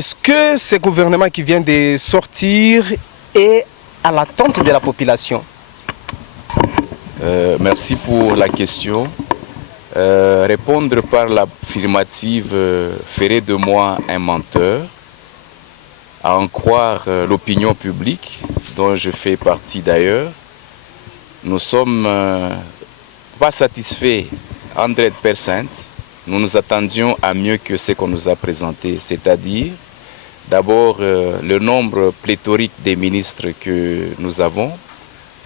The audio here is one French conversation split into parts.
est-ce que ce gouvernement qui vient de sortir est à l'attente de la population? Merci pour la question. Répondre par l'affirmative ferait de moi un menteur. À en croire l'opinion publique, dont je fais partie d'ailleurs, nous ne sommes pas satisfaits 100%. Nous nous attendions à mieux que ce qu'on nous a présenté, c'est-à-dire d'abord le nombre pléthorique des ministres que nous avons.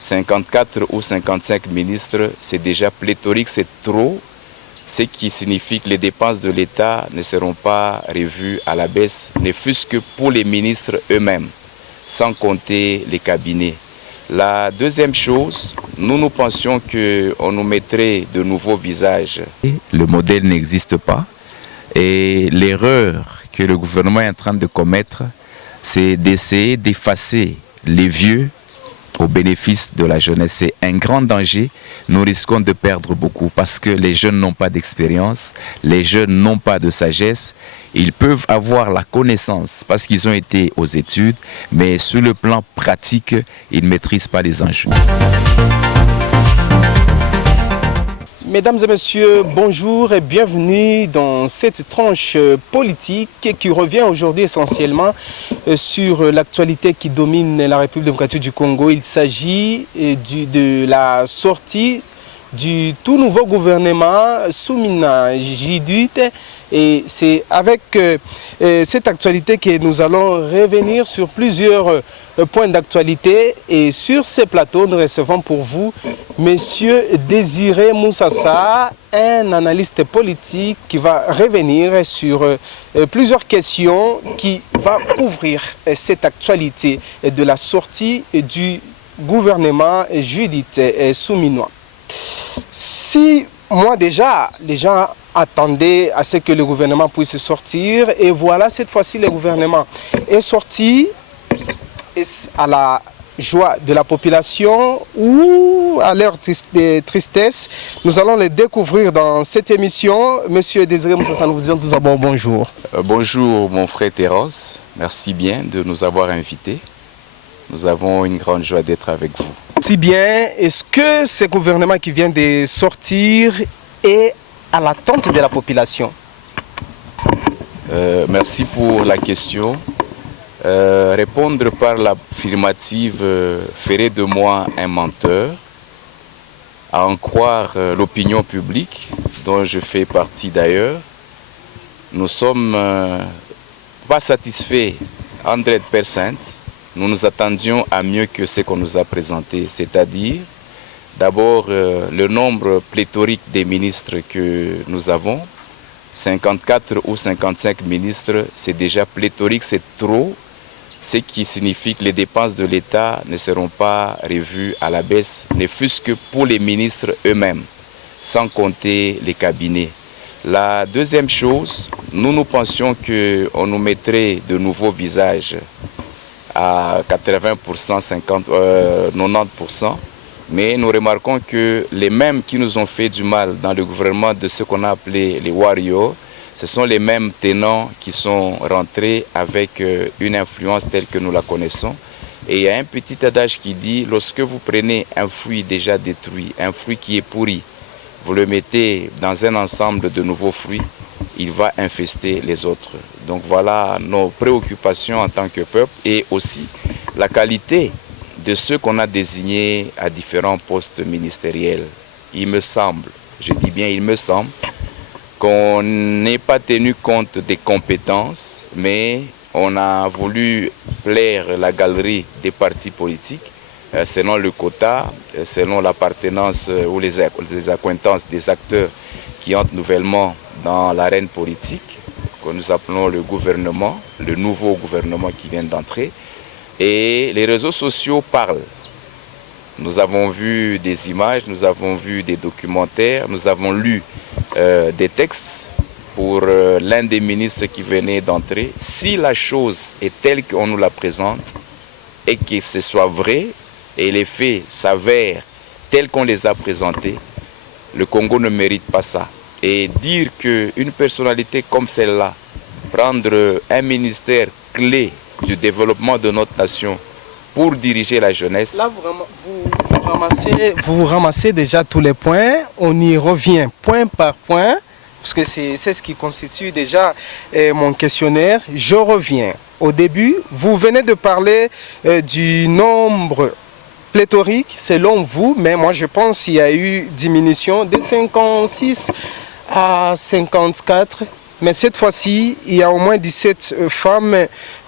54 ou 55 ministres, c'est déjà pléthorique, c'est trop, ce qui signifie que les dépenses de l'État ne seront pas revues à la baisse, ne fût-ce que pour les ministres eux-mêmes, sans compter les cabinets. La deuxième chose, nous pensions qu'on nous mettrait de nouveaux visages. Le modèle n'existe pas et l'erreur que le gouvernement est en train de commettre, c'est d'essayer d'effacer les vieux au bénéfice de la jeunesse. C'est un grand danger. Nous risquons de perdre beaucoup parce que les jeunes n'ont pas d'expérience, les jeunes n'ont pas de sagesse. Ils peuvent avoir la connaissance parce qu'ils ont été aux études, mais sur le plan pratique, ils ne maîtrisent pas les enjeux. Mesdames et messieurs, bonjour et bienvenue dans cette tranche politique qui revient aujourd'hui essentiellement sur l'actualité qui domine la République démocratique du Congo. Il s'agit de la sortie du tout nouveau gouvernement Soumina Judith. Et c'est avec cette actualité que nous allons revenir sur plusieurs points d'actualité. Et sur ces plateaux, nous recevons pour vous Monsieur Désiré Moussassa, un analyste politique qui va revenir sur plusieurs questions qui va couvrir cette actualité de la sortie du gouvernement Judith Souminois. Si moi déjà, les gens attendaient à ce que le gouvernement puisse sortir, et voilà, cette fois-ci, le gouvernement est sorti à la joie de la population ou à leur tristesse. Nous allons les découvrir dans cette émission. Monsieur Désiré Moussassa, nous vous disons tout d'abord bonjour. Bonjour mon frère Terence, merci bien de nous avoir invités. Nous avons une grande joie d'être avec vous. Si bien, est-ce que ce gouvernement qui vient de sortir est à l'attente de la population? Merci pour la question. Répondre par l'affirmative ferait de moi un menteur. À en croire l'opinion publique, dont je fais partie d'ailleurs, nous ne sommes pas satisfaits 100%. Nous nous attendions à mieux que ce qu'on nous a présenté, c'est-à-dire d'abord le nombre pléthorique des ministres que nous avons. 54 ou 55 ministres, c'est déjà pléthorique, c'est trop, ce qui signifie que les dépenses de l'État ne seront pas revues à la baisse, ne fût-ce que pour les ministres eux-mêmes, sans compter les cabinets. La deuxième chose, nous pensions qu'on nous mettrait de nouveaux visages à 80%, 90%, mais nous remarquons que les mêmes qui nous ont fait du mal dans le gouvernement de ce qu'on a appelé les warriors, ce sont les mêmes tenants qui sont rentrés avec une influence telle que nous la connaissons. Et il y a un petit adage qui dit, lorsque vous prenez un fruit déjà détruit, un fruit qui est pourri, vous le mettez dans un ensemble de nouveaux fruits, il va infester les autres. Donc voilà nos préoccupations en tant que peuple et aussi la qualité de ceux qu'on a désignés à différents postes ministériels. Il me semble, je dis bien il me semble, qu'on n'ait pas tenu compte des compétences, mais on a voulu plaire la galerie des partis politiques selon le quota, selon l'appartenance ou les accointances des acteurs qui entrent nouvellement dans l'arène politique, que nous appelons le gouvernement, le nouveau gouvernement qui vient d'entrer. Et les réseaux sociaux parlent. Nous avons vu des images, nous avons vu des documentaires, nous avons lu des textes pour l'un des ministres qui venait d'entrer. Si la chose est telle qu'on nous la présente et que ce soit vrai et les faits s'avèrent tels qu'on les a présentés, le Congo ne mérite pas ça. Et dire qu'une personnalité comme celle-là prendre un ministère clé du développement de notre nation pour diriger la jeunesse. Là, vous ramassez déjà tous les points. On y revient point par point, parce que c'est ce qui constitue déjà mon questionnaire. Je reviens au début. Vous venez de parler du nombre pléthorique, selon vous, mais moi je pense qu'il y a eu diminution de 56 à 54. Mais cette fois-ci, il y a au moins 17 femmes,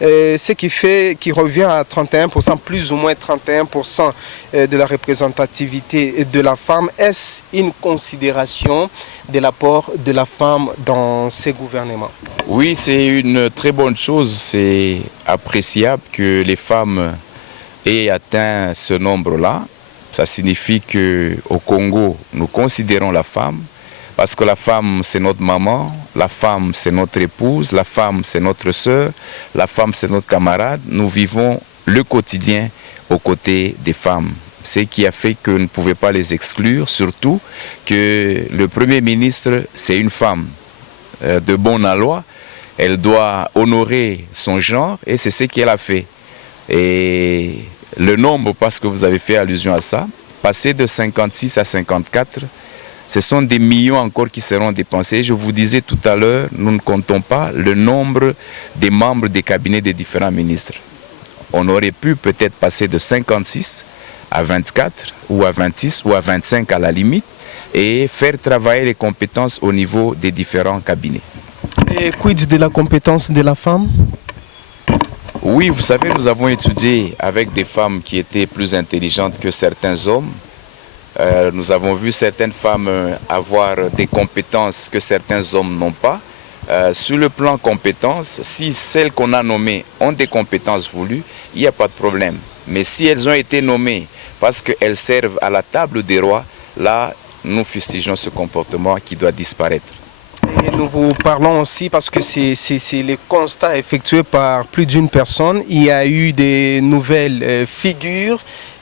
ce qui revient à 31%, plus ou moins 31% de la représentativité de la femme. Est-ce une considération de l'apport de la femme dans ces gouvernements? Oui, c'est une très bonne chose. C'est appréciable que les femmes aient atteint ce nombre-là. Ça signifie qu'au Congo, nous considérons la femme. Parce que la femme, c'est notre maman, la femme, c'est notre épouse, la femme, c'est notre sœur, la femme, c'est notre camarade. Nous vivons le quotidien aux côtés des femmes. Ce qui a fait que nous ne pouvions pas les exclure, surtout que le Premier ministre, c'est une femme de bonne aloi. Elle doit honorer son genre et c'est ce qu'elle a fait. Et le nombre, parce que vous avez fait allusion à ça, passé de 56 à 54, ce sont des millions encore qui seront dépensés. Je vous disais tout à l'heure, nous ne comptons pas le nombre des membres des cabinets des différents ministres. On aurait pu peut-être passer de 56 à 24 ou à 26 ou à 25 à la limite et faire travailler les compétences au niveau des différents cabinets. Et quid de la compétence de la femme? Oui, vous savez, nous avons étudié avec des femmes qui étaient plus intelligentes que certains hommes. Nous avons vu certaines femmes avoir des compétences que certains hommes n'ont pas. Sur le plan compétences, si celles qu'on a nommées ont des compétences voulues, il n'y a pas de problème. Mais si elles ont été nommées parce qu'elles servent à la table des rois, là, nous fustigeons ce comportement qui doit disparaître. Et nous vous parlons aussi parce que c'est le constat effectué par plus d'une personne. Il y a eu des nouvelles figures.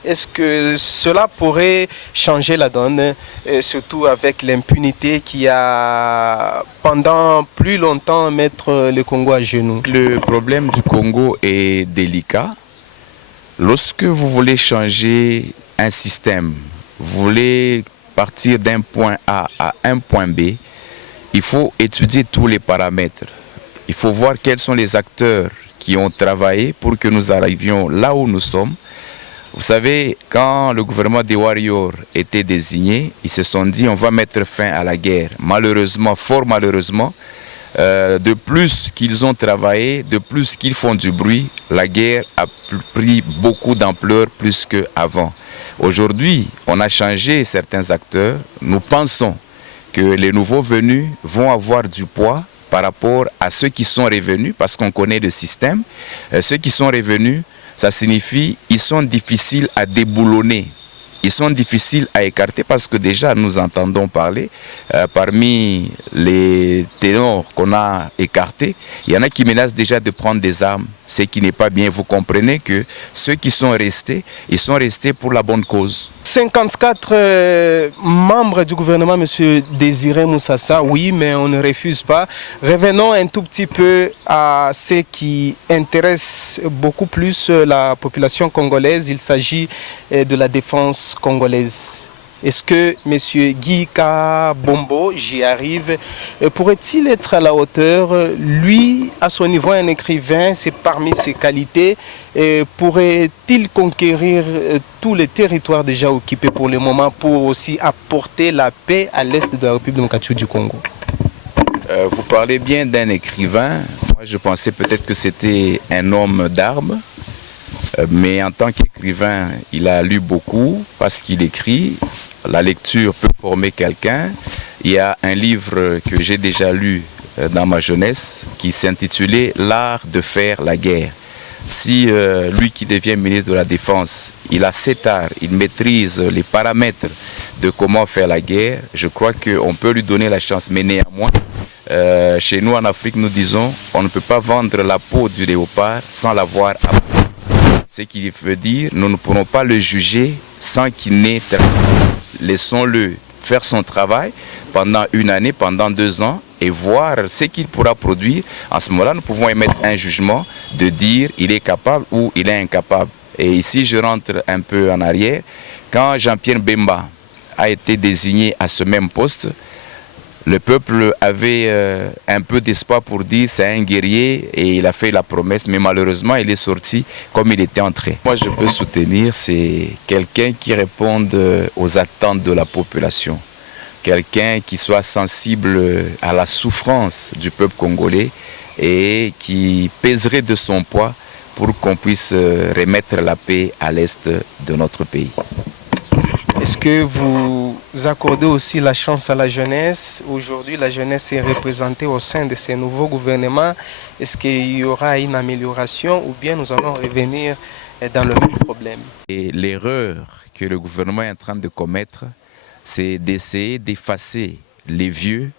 Est-ce que cela pourrait changer la donne, surtout avec l'impunité qui a pendant plus longtemps mettre le Congo à genoux? Le problème du Congo est délicat. Lorsque vous voulez changer un système, vous voulez partir d'un point A à un point B, il faut étudier tous les paramètres. Il faut voir quels sont les acteurs qui ont travaillé pour que nous arrivions là où nous sommes. Vous savez, quand le gouvernement des Warriors était désigné, ils se sont dit on va mettre fin à la guerre. Malheureusement, fort malheureusement, de plus qu'ils ont travaillé, de plus qu'ils font du bruit, la guerre a pris beaucoup d'ampleur plus qu'avant. Aujourd'hui, on a changé certains acteurs. Nous pensons que les nouveaux venus vont avoir du poids par rapport à ceux qui sont revenus, parce qu'on connaît le système. Ceux qui sont revenus, ça signifie qu'ils sont difficiles à déboulonner. Ils sont difficiles à écarter parce que déjà nous entendons parler, parmi les ténors qu'on a écartés, il y en a qui menacent déjà de prendre des armes, ce qui n'est pas bien. Vous comprenez que ceux qui sont restés, ils sont restés pour la bonne cause. 54 membres du gouvernement, M. Désiré Moussassa, oui, mais on ne refuse pas. Revenons un tout petit peu à ce qui intéresse beaucoup plus la population congolaise. Il s'agit de la défense congolaise. Est-ce que M. Guy Kabombo, j'y arrive, pourrait-il être à la hauteur? Lui, à son niveau, un écrivain, c'est parmi ses qualités. Pourrait-il conquérir tous les territoires déjà occupés pour le moment pour aussi apporter la paix à l'est de la République démocratique du Congo? Vous parlez bien d'un écrivain. Moi, je pensais peut-être que c'était un homme d'armes. Mais en tant qu'écrivain, il a lu beaucoup parce qu'il écrit. La lecture peut former quelqu'un. Il y a un livre que j'ai déjà lu dans ma jeunesse qui s'intitulait « L'art de faire la guerre ». Si lui qui devient ministre de la Défense, il a cet art, il maîtrise les paramètres de comment faire la guerre, je crois qu'on peut lui donner la chance. Mais néanmoins, chez nous en Afrique, nous disons on ne peut pas vendre la peau du léopard sans l'avoir appris. Ce qui veut dire nous ne pourrons pas le juger sans qu'il n'ait travaillé. Laissons-le faire son travail pendant une année, pendant 2 ans, et voir ce qu'il pourra produire. En ce moment-là, nous pouvons émettre un jugement de dire il est capable ou il est incapable. Et ici, je rentre un peu en arrière. Quand Jean-Pierre Bemba a été désigné à ce même poste, le peuple avait un peu d'espoir pour dire c'est un guerrier et il a fait la promesse, mais malheureusement il est sorti comme il était entré. Moi je peux soutenir, c'est quelqu'un qui réponde aux attentes de la population, quelqu'un qui soit sensible à la souffrance du peuple congolais et qui pèserait de son poids pour qu'on puisse remettre la paix à l'est de notre pays. Est-ce que vous accordez aussi la chance à la jeunesse? Aujourd'hui, la jeunesse est représentée au sein de ces nouveaux gouvernements. Est-ce qu'il y aura une amélioration ou bien nous allons revenir dans le même problème? Et l'erreur que le gouvernement est en train de commettre, c'est d'essayer d'effacer les vieux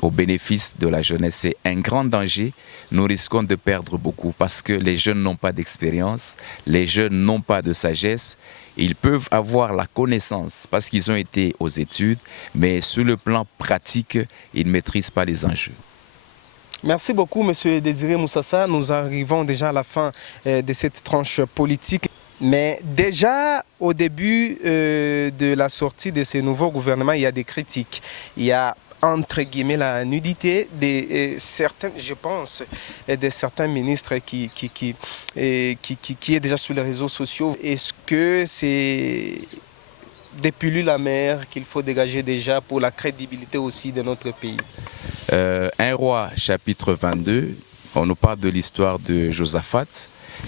au bénéfice de la jeunesse. C'est un grand danger. Nous risquons de perdre beaucoup parce que les jeunes n'ont pas d'expérience, les jeunes n'ont pas de sagesse. Ils peuvent avoir la connaissance parce qu'ils ont été aux études, mais sur le plan pratique, ils ne maîtrisent pas les enjeux. Merci beaucoup, M. Désiré Moussassa. Nous arrivons déjà à la fin de cette tranche politique. Mais déjà, au début de la sortie de ce nouveau gouvernement, il y a des critiques. Il y a entre guillemets la nudité de certains, je pense, de certains ministres qui est déjà sur les réseaux sociaux. Est-ce que c'est des pilules amères qu'il faut dégager déjà pour la crédibilité aussi de notre pays? 1 Roi chapitre 22, on nous parle de l'histoire de Josaphat.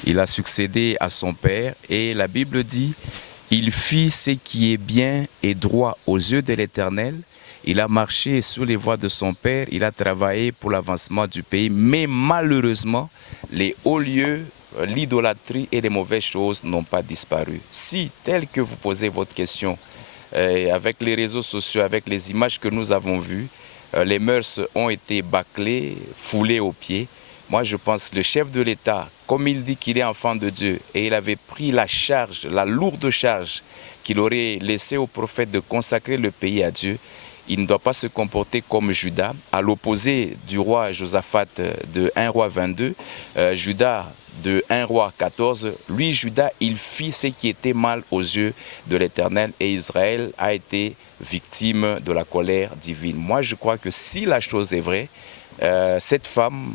Il a succédé à son père et la Bible dit « Il fit ce qui est bien et droit aux yeux de l'Éternel. Il a marché sur les voies de son père, il a travaillé pour l'avancement du pays. Mais malheureusement, les hauts lieux, l'idolâtrie et les mauvaises choses n'ont pas disparu. » Si, tel que vous posez votre question, avec les réseaux sociaux, avec les images que nous avons vues, les mœurs ont été bâclées, foulées aux pieds. Moi, je pense que le chef de l'État, comme il dit qu'il est enfant de Dieu, et il avait pris la charge, la lourde charge qu'il aurait laissé au prophète de consacrer le pays à Dieu, il ne doit pas se comporter comme Judas, à l'opposé du roi Josaphat de 1 Roi 22, Judas de 1 Roi 14, lui, Judas, il fit ce qui était mal aux yeux de l'Éternel et Israël a été victime de la colère divine. Moi, je crois que si la chose est vraie, cette femme,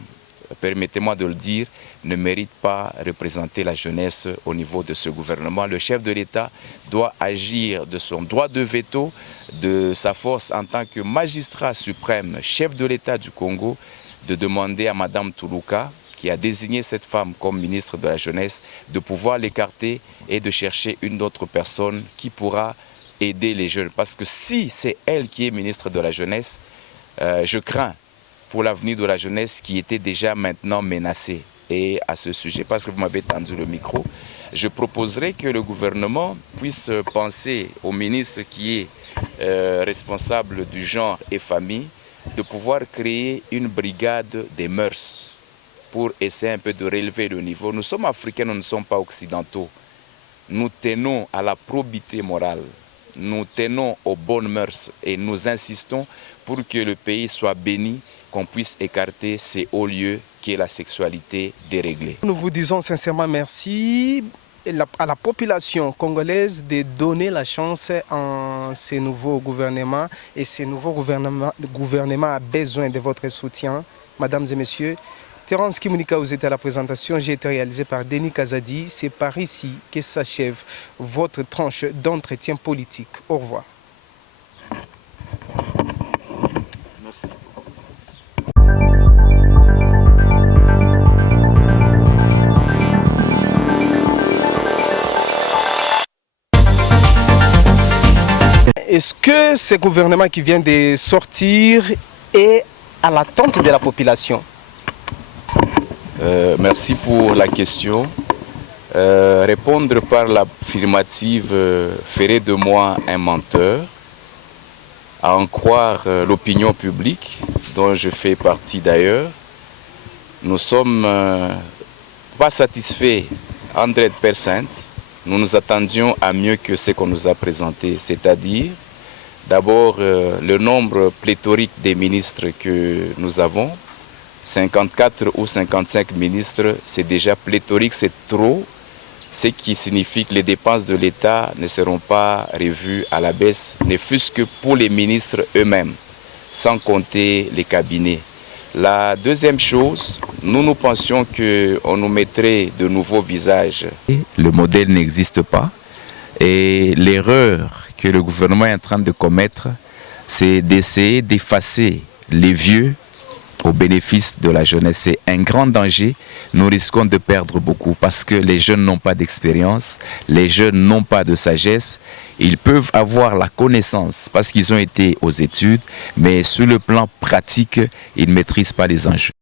permettez-moi de le dire, ne mérite pas représenter la jeunesse au niveau de ce gouvernement. Le chef de l'État doit agir de son droit de veto, de sa force en tant que magistrat suprême, chef de l'État du Congo, de demander à Mme Toulouka, qui a désigné cette femme comme ministre de la jeunesse, de pouvoir l'écarter et de chercher une autre personne qui pourra aider les jeunes. Parce que si c'est elle qui est ministre de la jeunesse, je crains pour l'avenir de la jeunesse qui était déjà maintenant menacée. Et à ce sujet, parce que vous m'avez tendu le micro, je proposerais que le gouvernement puisse penser au ministre qui est responsable du genre et famille, de pouvoir créer une brigade des mœurs pour essayer un peu de relever le niveau. Nous sommes africains, nous ne sommes pas occidentaux. Nous tenons à la probité morale, nous tenons aux bonnes mœurs et nous insistons pour que le pays soit béni, qu'on puisse écarter ces hauts lieux qui est la sexualité déréglée. Nous vous disons sincèrement merci à la population congolaise de donner la chance à ces nouveaux gouvernements et ces nouveaux gouvernements a besoin de votre soutien. Mesdames et messieurs, Terence Kimonika, vous êtes à la présentation, j'ai été réalisé par Denis Kazadi. C'est par ici que s'achève votre tranche d'entretien politique. Au revoir. Merci. Est-ce que ce gouvernement qui vient de sortir est à l'attente de la population? Merci pour la question. Répondre par l'affirmative ferait de moi un menteur. À en croire l'opinion publique, dont je fais partie d'ailleurs, nous ne sommes pas satisfaits, 100%. Nous nous attendions à mieux que ce qu'on nous a présenté, c'est-à-dire D'abord, le nombre pléthorique des ministres que nous avons, 54 ou 55 ministres, c'est déjà pléthorique, c'est trop, ce qui signifie que les dépenses de l'État ne seront pas revues à la baisse, ne fût-ce que pour les ministres eux-mêmes, sans compter les cabinets. La deuxième chose, nous pensions qu'on nous mettrait de nouveaux visages. Le modèle n'existe pas et l'erreur que le gouvernement est en train de commettre, c'est d'essayer d'effacer les vieux au bénéfice de la jeunesse. C'est un grand danger. Nous risquons de perdre beaucoup parce que les jeunes n'ont pas d'expérience, les jeunes n'ont pas de sagesse. Ils peuvent avoir la connaissance parce qu'ils ont été aux études, mais sur le plan pratique, ils ne maîtrisent pas les enjeux.